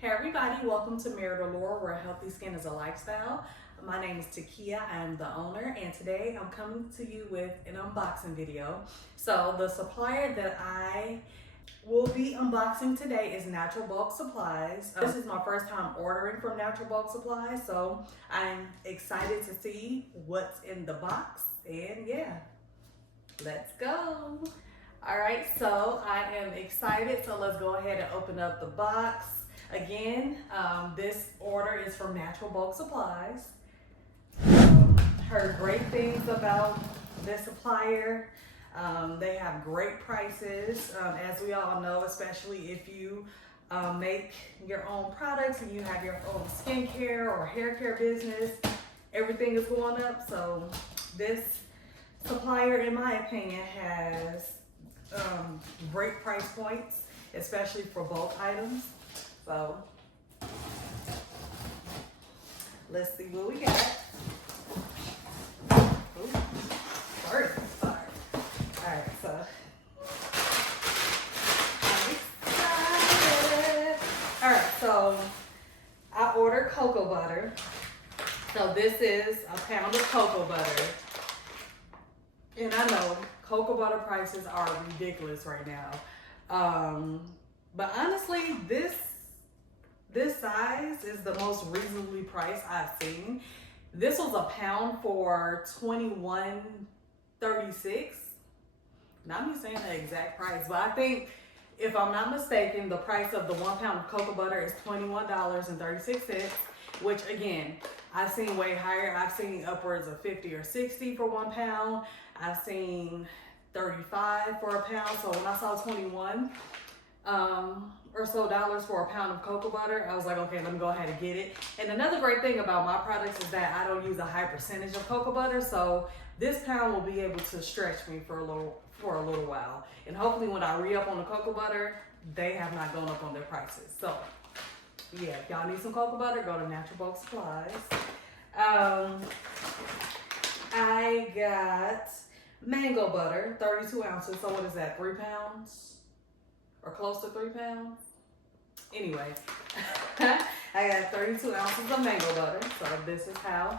Hey everybody, welcome to Marital Lore, where healthy skin is a lifestyle. My name is Takia, I am the owner, and today I'm coming to you with an unboxing video. So the supplier that I will be unboxing today is Natural Bulk Supplies. This is my first time ordering from Natural Bulk Supplies, so I'm excited to see what's in the box, and yeah, let's go. All right, so I am excited, so let's go ahead and open up the box. Again, this order is from Natural Bulk Supplies. Heard great things about this supplier. They have great prices, as we all know, especially if you make your own products and you have your own skincare or hair care business. Everything is going up, so this supplier, in my opinion, has great price points, especially for bulk items. So let's see what we got. Ooh, sorry. All right, so I'm excited. All right, so I ordered cocoa butter. So this is a pound of cocoa butter. And I know cocoa butter prices are ridiculous right now. But honestly, this size is the most reasonably priced I've seen. This was a pound for $21.36. Not me saying the exact price, but I think, if I'm not mistaken, the price of the 1 pound of cocoa butter is $21.36, which again, I've seen way higher. I've seen upwards of 50 or 60 for 1 pound. I've seen 35 for a pound. So when I saw 21 or so dollars for a pound of cocoa butter, I was like, okay, let me go ahead and get it. And another great thing about my products is that I don't use a high percentage of cocoa butter, so this pound will be able to stretch me for a little while. And hopefully when I re-up on the cocoa butter, they have not gone up on their prices. So yeah, if y'all need some cocoa butter, go to Natural Bulk Supplies. I got mango butter, 32 ounces. So what is that, 3 pounds? Or close to 3 pounds? Anyway, I got 32 ounces of mango butter. So this is how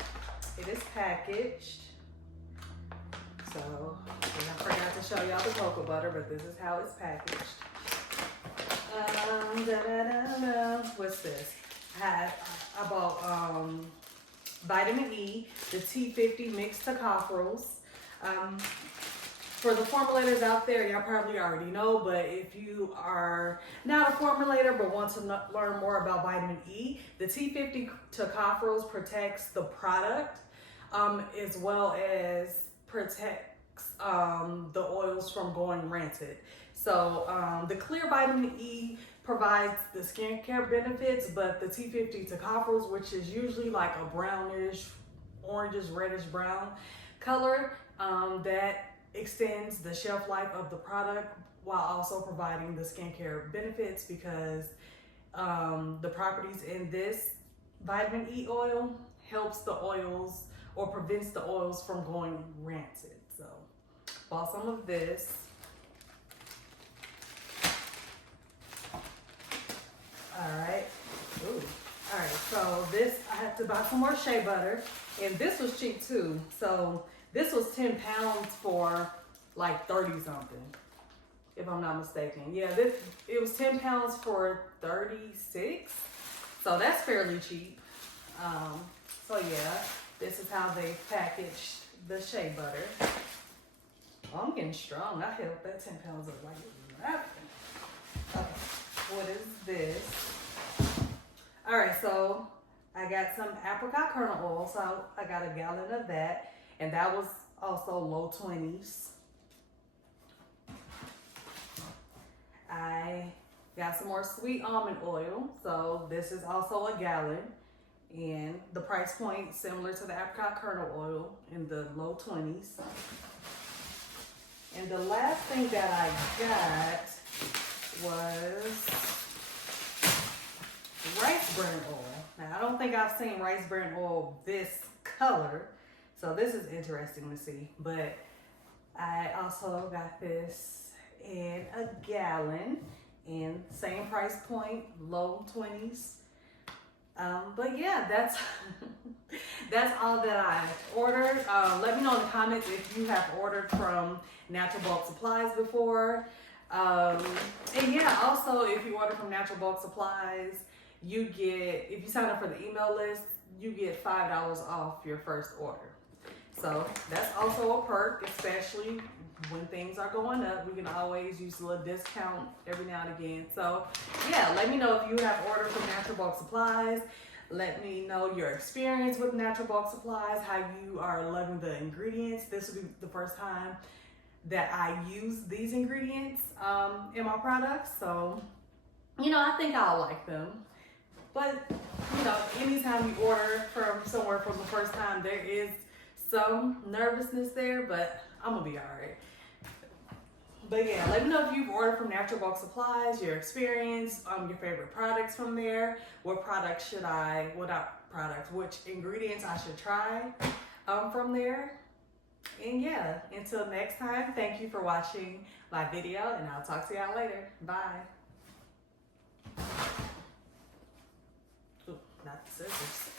it is packaged. So I forgot to show y'all the cocoa butter, but this is how it's packaged. What's this? I bought vitamin E, the T50 mixed tocopherols. For the formulators out there, y'all probably already know, but if you are not a formulator but want to learn more about vitamin E, the T50 tocopherols protects the product as well as protects the oils from going rancid. So the clear vitamin E provides the skincare benefits, but the T50 tocopherols, which is usually like a brownish, orangish, reddish brown color, that extends the shelf life of the product while also providing the skincare benefits, because the properties in this vitamin E oil helps the oils or prevents the oils from going rancid. So bought some of this. All right. Ooh. All right, so this, I have to buy some more shea butter, and this was cheap too. So this was 10 pounds for like 30 something, if I'm not mistaken. Yeah, it was 10 pounds for 36. So that's fairly cheap. So yeah, this is how they packaged the shea butter. Oh, I'm getting strong. I held that 10 pounds of like nothing. Okay, what is this? All right, so I got some apricot kernel oil. So I got a gallon of that, and that was also low 20s. I got some more sweet almond oil. So this is also a gallon, and the price point similar to the apricot kernel oil in the low 20s. And the last thing that I got was rice bran oil. Now, I don't think I've seen rice bran oil this color, so this is interesting to see. But I also got this in a gallon, and same price point, low 20s. But yeah, that's that's all that I ordered. Let me know in the comments if you have ordered from Natural Bulk Supplies before. And yeah, also if you order from Natural Bulk Supplies, you get, if you sign up for the email list, you get $5 off your first order. So that's also a perk, especially when things are going up. We can always use a little discount every now and again. So yeah, let me know if you have ordered from Natural Bulk Supplies. Let me know your experience with Natural Bulk Supplies, how you are loving the ingredients. This will be the first time that I use these ingredients in my products. So, you know, I think I'll like them. But, you know, anytime you order from somewhere for the first time, there is some nervousness there, but I'm gonna be all right. But yeah, let me know if you've ordered from Natural Bulk Supplies, your experience, your favorite products from there, which ingredients I should try from there. And yeah, until next time, thank you for watching my video, and I'll talk to y'all later. Bye. Ooh, not the scissors.